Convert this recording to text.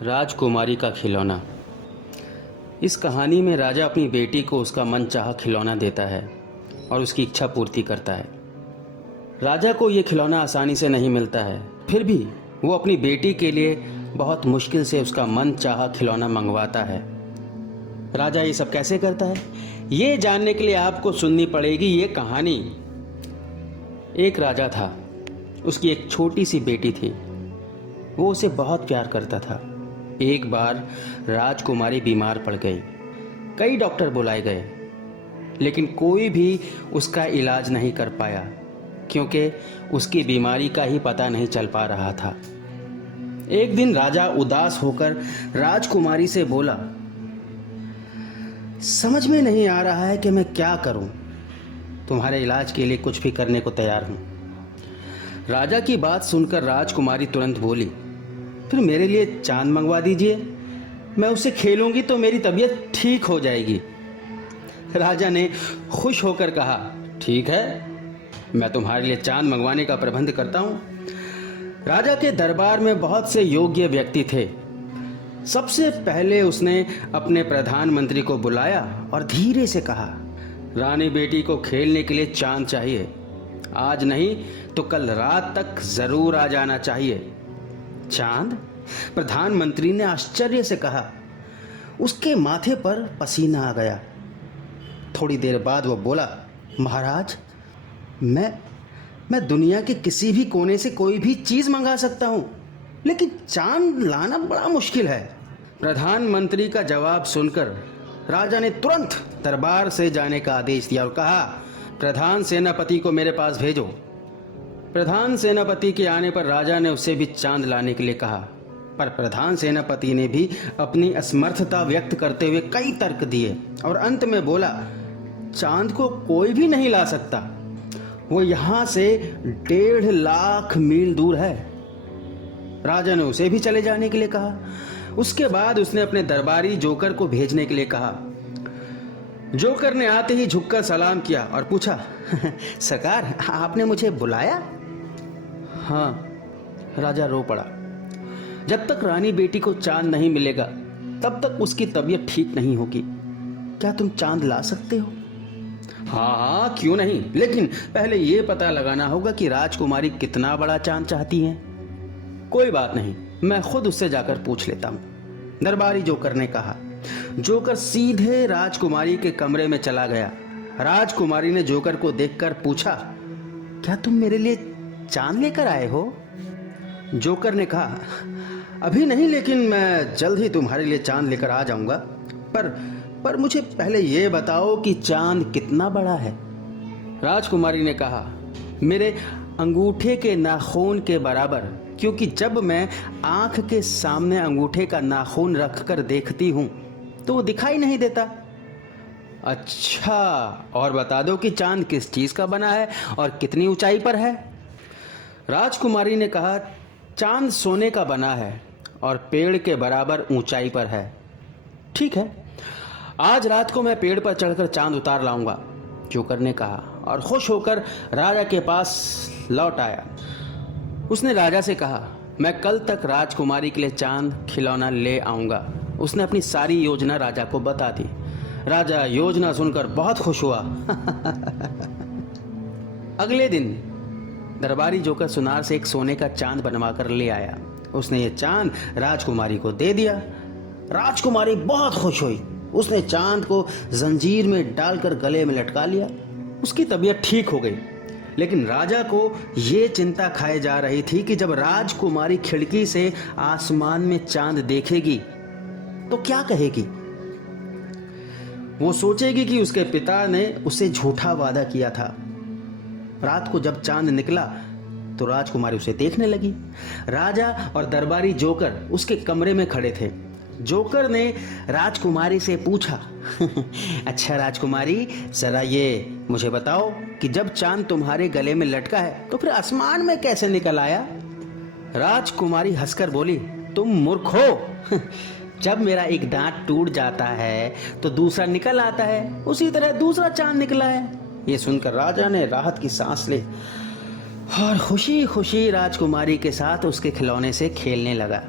राजकुमारी का खिलौना। इस कहानी में राजा अपनी बेटी को उसका मनचाहा खिलौना देता है और उसकी इच्छा पूर्ति करता है। राजा को यह खिलौना आसानी से नहीं मिलता है, फिर भी वो अपनी बेटी के लिए बहुत मुश्किल से उसका मनचाहा खिलौना मंगवाता है। राजा ये सब कैसे करता है, ये जानने के लिए आपको सुननी पड़ेगी ये कहानी। एक राजा था, उसकी एक छोटी सी बेटी थी। वो उसे बहुत प्यार करता था। एक बार राजकुमारी बीमार पड़ गई। कई डॉक्टर बुलाए गए, लेकिन कोई भी उसका इलाज नहीं कर पाया, क्योंकि उसकी बीमारी का ही पता नहीं चल पा रहा था। एक दिन राजा उदास होकर राजकुमारी से बोला, समझ में नहीं आ रहा है कि मैं क्या करूं। तुम्हारे इलाज के लिए कुछ भी करने को तैयार हूं। राजा की बात सुनकर राजकुमारी तुरंत बोली, फिर मेरे लिए चांद मंगवा दीजिए, मैं उससे खेलूंगी तो मेरी तबीयत ठीक हो जाएगी। राजा ने खुश होकर कहा, ठीक है, मैं तुम्हारे लिए चांद मंगवाने का प्रबंध करता हूं। राजा के दरबार में बहुत से योग्य व्यक्ति थे। सबसे पहले उसने अपने प्रधानमंत्री को बुलाया और धीरे से कहा, रानी बेटी को खेलने के लिए चांद चाहिए। आज नहीं तो कल रात तक जरूर आ जाना चाहिए। चांद? प्रधानमंत्री ने आश्चर्य से कहा। उसके माथे पर पसीना आ गया। थोड़ी देर बाद वो बोला, महाराज, मैं दुनिया के किसी भी कोने से कोई भी चीज मंगा सकता हूं, लेकिन चांद लाना बड़ा मुश्किल है। प्रधानमंत्री का जवाब सुनकर राजा ने तुरंत दरबार से जाने का आदेश दिया और कहा, प्रधान सेनापति को मेरे पास भेजो। प्रधान सेनापति के आने पर राजा ने उससे भी चांद लाने के लिए कहा, पर प्रधान सेनापति ने भी अपनी असमर्थता व्यक्त करते हुए कई तर्क दिए और अंत में बोला, चांद को कोई भी नहीं ला सकता, वो यहां से 1.5 लाख मील दूर है। राजा ने उसे भी चले जाने के लिए कहा। उसके बाद उसने अपने दरबारी जोकर को भेजने के लिए कहा। जोकर ने आते ही झुककर सलाम किया और पूछा, सरकार, आपने मुझे बुलाया? हाँ। राजा रो पड़ा। जब तक रानी बेटी को चांद नहीं मिलेगा तब तक उसकी तबीयत ठीक नहीं होगी। क्या तुम चांद ला सकते हो? हाँ, क्यों नहीं, लेकिन पहले यह पता लगाना होगा कि राजकुमारी कितना बड़ा चांद चाहती है। कोई बात नहीं, मैं खुद उससे जाकर पूछ लेता हूं, दरबारी जोकर ने कहा। जोकर सीधे राजकुमारी के कमरे में चला गया। राजकुमारी ने जोकर को देखकर पूछा, क्या तुम मेरे लिए चांद लेकर आए हो? जोकर ने कहा, अभी नहीं, लेकिन मैं जल्द ही तुम्हारे लिए चांद लेकर आ जाऊंगा। पर मुझे पहले यह बताओ कि चांद कितना बड़ा है? राजकुमारी ने कहा, मेरे अंगूठे के नाखून के बराबर, क्योंकि जब मैं आंख के सामने अंगूठे का नाखून रखकर देखती हूं तो वो दिखाई नहीं देता। अच्छा, और बता दो कि चांद किस चीज का बना है और कितनी ऊंचाई पर है? राजकुमारी ने कहा, चांद सोने का बना है और पेड़ के बराबर ऊंचाई पर है। ठीक है, आज रात को मैं पेड़ पर चढ़कर चांद उतार लाऊंगा, जोकर ने कहा और खुश होकर राजा के पास लौट आया। उसने राजा से कहा, मैं कल तक राजकुमारी के लिए चांद खिलौना ले आऊंगा। उसने अपनी सारी योजना राजा को बता दी। राजा योजना सुनकर बहुत खुश हुआ। अगले दिन दरबारी जोकर सुनार से एक सोने का चांद बनवा कर ले आया। उसने ये चांद राजकुमारी को दे दिया। राजकुमारी बहुत खुश हुई। उसने चांद को जंजीर में डालकर गले में लटका लिया। उसकी तबीयत ठीक हो गई, लेकिन राजा को ये चिंता खाए जा रही थी कि जब राजकुमारी खिड़की से आसमान में चांद देखेगी तो क्या कहेगी। वो सोचेगी कि उसके पिता ने उसे झूठा वादा किया था। रात को जब चांद निकला तो राजकुमारी उसे देखने लगी। राजा और दरबारी जोकर उसके कमरे में खड़े थे। जोकर ने राजकुमारी से पूछा, अच्छा राजकुमारी, जरा ये मुझे बताओ कि जब चांद तुम्हारे गले में लटका है तो फिर आसमान में कैसे निकल आया? राजकुमारी हंसकर बोली, तुम मूर्ख हो। जब मेरा एक दांत टूट जाता है तो दूसरा निकल आता है, उसी तरह दूसरा चांद निकला है। ये सुनकर राजा ने राहत की सांस ली और खुशी खुशी राजकुमारी के साथ उसके खिलौने से खेलने लगा।